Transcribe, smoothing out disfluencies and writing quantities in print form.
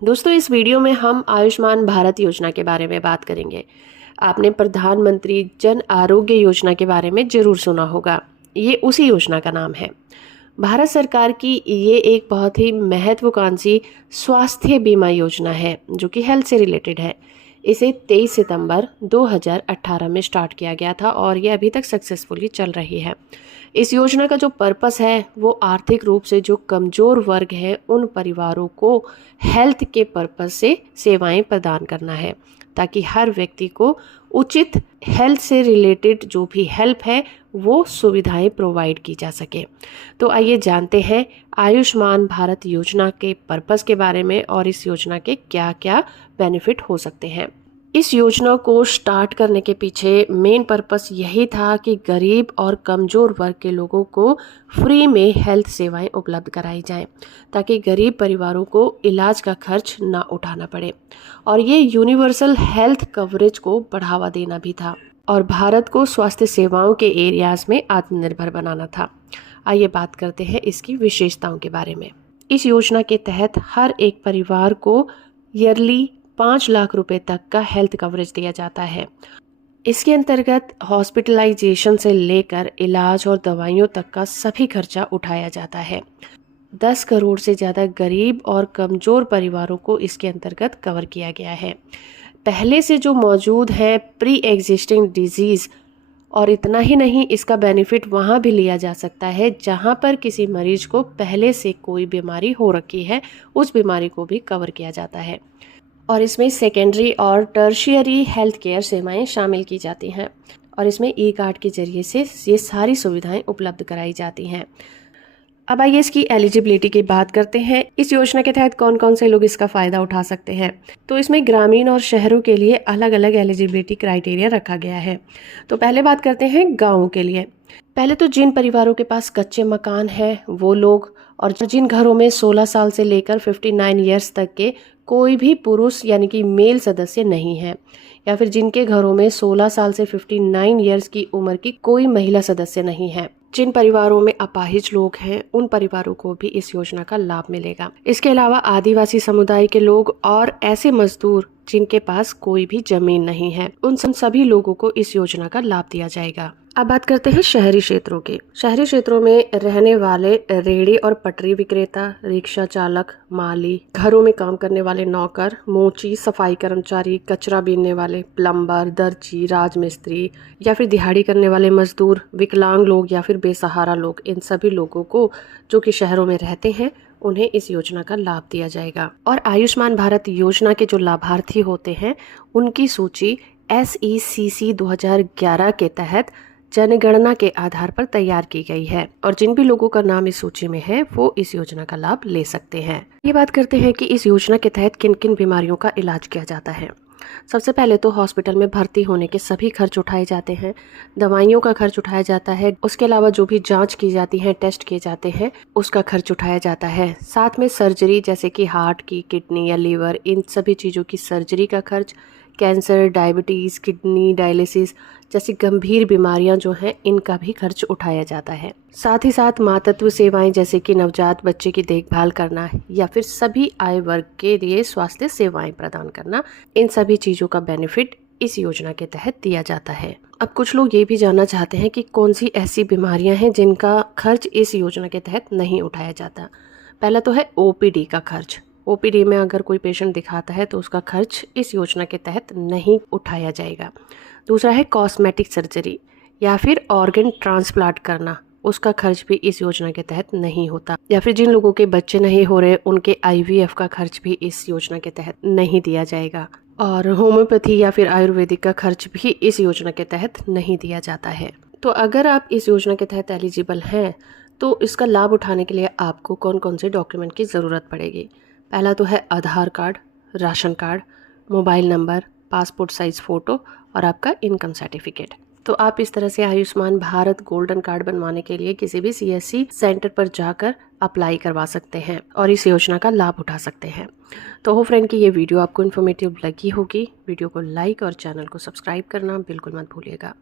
दोस्तों, इस वीडियो में हम आयुष्मान भारत योजना के बारे में बात करेंगे। आपने प्रधानमंत्री जन आरोग्य योजना के बारे में जरूर सुना होगा। ये उसी योजना का नाम है। भारत सरकार की ये एक बहुत ही महत्वाकांक्षी स्वास्थ्य बीमा योजना है जो कि हेल्थ से रिलेटेड है। इसे 23 सितंबर 2018 में स्टार्ट किया गया था और ये अभी तक सक्सेसफुली चल रही है। इस योजना का जो पर्पस है वो आर्थिक रूप से जो कमज़ोर वर्ग हैं उन परिवारों को हेल्थ के पर्पस से सेवाएं प्रदान करना है, ताकि हर व्यक्ति को उचित हेल्थ से रिलेटेड जो भी हेल्प है वो सुविधाएं प्रोवाइड की जा सके। तो आइए जानते हैं आयुष्मान भारत योजना के पर्पस के बारे में और इस योजना के क्या क्या बेनिफिट हो सकते हैं। इस योजना को स्टार्ट करने के पीछे मेन पर्पस यही था कि गरीब और कमज़ोर वर्ग के लोगों को फ्री में हेल्थ सेवाएं उपलब्ध कराई जाएं, ताकि गरीब परिवारों को इलाज का खर्च ना उठाना पड़े। और ये यूनिवर्सल हेल्थ कवरेज को बढ़ावा देना भी था और भारत को स्वास्थ्य सेवाओं के एरियाज में आत्मनिर्भर बनाना था। आइए बात करते हैं इसकी विशेषताओं के बारे में। इस योजना के तहत हर एक परिवार को ईयरली 5 लाख रुपए तक का हेल्थ कवरेज दिया जाता है। इसके अंतर्गत हॉस्पिटलाइजेशन से लेकर इलाज और दवाइयों तक का सभी खर्चा उठाया जाता है। 10 करोड़ से ज़्यादा गरीब और कमज़ोर परिवारों को इसके अंतर्गत कवर किया गया है। पहले से जो मौजूद है प्री एग्जिस्टिंग डिजीज़, और इतना ही नहीं, इसका बेनिफिट वहाँ भी लिया जा सकता है जहाँ पर किसी मरीज को पहले से कोई बीमारी हो रखी है, उस बीमारी को भी कवर किया जाता है। और इसमें सेकेंडरी और टर्शियरी हेल्थ केयर सेवाएं शामिल की जाती हैं और इसमें ई कार्ड के जरिए से ये सारी सुविधाएं उपलब्ध कराई जाती हैं। अब आइए इसकी एलिजिबिलिटी की बात करते हैं। इस योजना के तहत कौन कौन से लोग इसका फ़ायदा उठा सकते हैं। तो इसमें ग्रामीण और शहरों के लिए अलग अलग एलिजिबिलिटी क्राइटेरिया रखा गया है। तो पहले बात करते हैं गाँवों के लिए। पहले तो जिन परिवारों के पास कच्चे मकान है वो लोग, और जिन घरों में 16 साल से लेकर 59 ईयर्स तक के कोई भी पुरुष यानी कि मेल सदस्य नहीं है, या फिर जिनके घरों में 16 साल से 59 ईयर्स की उम्र की कोई महिला सदस्य नहीं है। जिन परिवारों में अपाहिज लोग हैं उन परिवारों को भी इस योजना का लाभ मिलेगा। इसके अलावा आदिवासी समुदाय के लोग और ऐसे मजदूर जिनके पास कोई भी जमीन नहीं है, उन सभी लोगों को इस योजना का लाभ दिया जाएगा। अब बात करते हैं शहरी क्षेत्रों की। शहरी क्षेत्रों में रहने वाले रेहड़ी और पटरी विक्रेता, रिक्शा चालक, माली, घरों में काम करने वाले नौकर, मोची, सफाई कर्मचारी, कचरा बीनने वाले, प्लम्बर, दर्जी, राजमिस्त्री या फिर दिहाड़ी करने वाले मजदूर, विकलांग लोग या फिर बेसहारा लोग, इन सभी लोगों को जो कि शहरों में रहते हैं उन्हें इस योजना का लाभ दिया जाएगा। और आयुष्मान भारत योजना के जो लाभार्थी होते हैं उनकी सूची SECC 2011 के तहत जनगणना के आधार पर तैयार की गई है और जिन भी लोगों का नाम इस सूची में है वो इस योजना का लाभ ले सकते हैं। ये बात करते हैं कि इस योजना के तहत किन किन बीमारियों का इलाज किया जाता है। सबसे पहले तो हॉस्पिटल में भर्ती होने के सभी खर्च उठाए जाते हैं, दवाइयों का खर्च उठाया जाता है, उसके अलावा जो भी जांच की जाती है, टेस्ट किए जाते हैं, उसका खर्च उठाया जाता है। साथ में सर्जरी जैसे कि हार्ट की, किडनी या लीवर, इन सभी चीज़ों की सर्जरी का खर्च, कैंसर, डायबिटीज़, किडनी डायलिसिस जैसी गंभीर बीमारियां जो हैं इनका भी खर्च उठाया जाता है। साथ ही साथ मातृत्व सेवाएं जैसे कि नवजात बच्चे की देखभाल करना या फिर सभी आयु वर्ग के लिए स्वास्थ्य सेवाएं प्रदान करना, इन सभी चीज़ों का बेनिफिट इस योजना के तहत दिया जाता है। अब कुछ लोग ये भी जानना चाहते हैं कि कौन सी ऐसी बीमारियां हैं जिनका खर्च इस योजना के तहत नहीं उठाया जाता। पहला तो है OPD का खर्च। OPD में अगर कोई पेशेंट दिखाता है तो उसका खर्च इस योजना के तहत नहीं उठाया जाएगा। दूसरा है कॉस्मेटिक सर्जरी या फिर ऑर्गन ट्रांसप्लांट करना, उसका खर्च भी इस योजना के तहत नहीं होता। या फिर जिन लोगों के बच्चे नहीं हो रहे उनके IVF का खर्च भी इस योजना के तहत नहीं दिया जाएगा। और होम्योपैथी या फिर आयुर्वेदिक का खर्च भी इस योजना के तहत नहीं दिया जाता है। तो अगर आप इस योजना के तहत एलिजिबल हैं तो इसका लाभ उठाने के लिए आपको कौन कौन से डॉक्यूमेंट की ज़रूरत पड़ेगी। पहला तो है Aadhaar card, ration card, mobile number, passport size photo और आपका इनकम सर्टिफिकेट। तो आप इस तरह से आयुष्मान भारत गोल्डन कार्ड बनवाने के लिए किसी भी CSC सेंटर पर जाकर अप्लाई करवा सकते हैं और इस योजना का लाभ उठा सकते हैं। तो हो फ्रेंड कि ये वीडियो आपको इन्फॉर्मेटिव लगी होगी। वीडियो को लाइक और चैनल को सब्सक्राइब करना बिल्कुल मत भूलिएगा।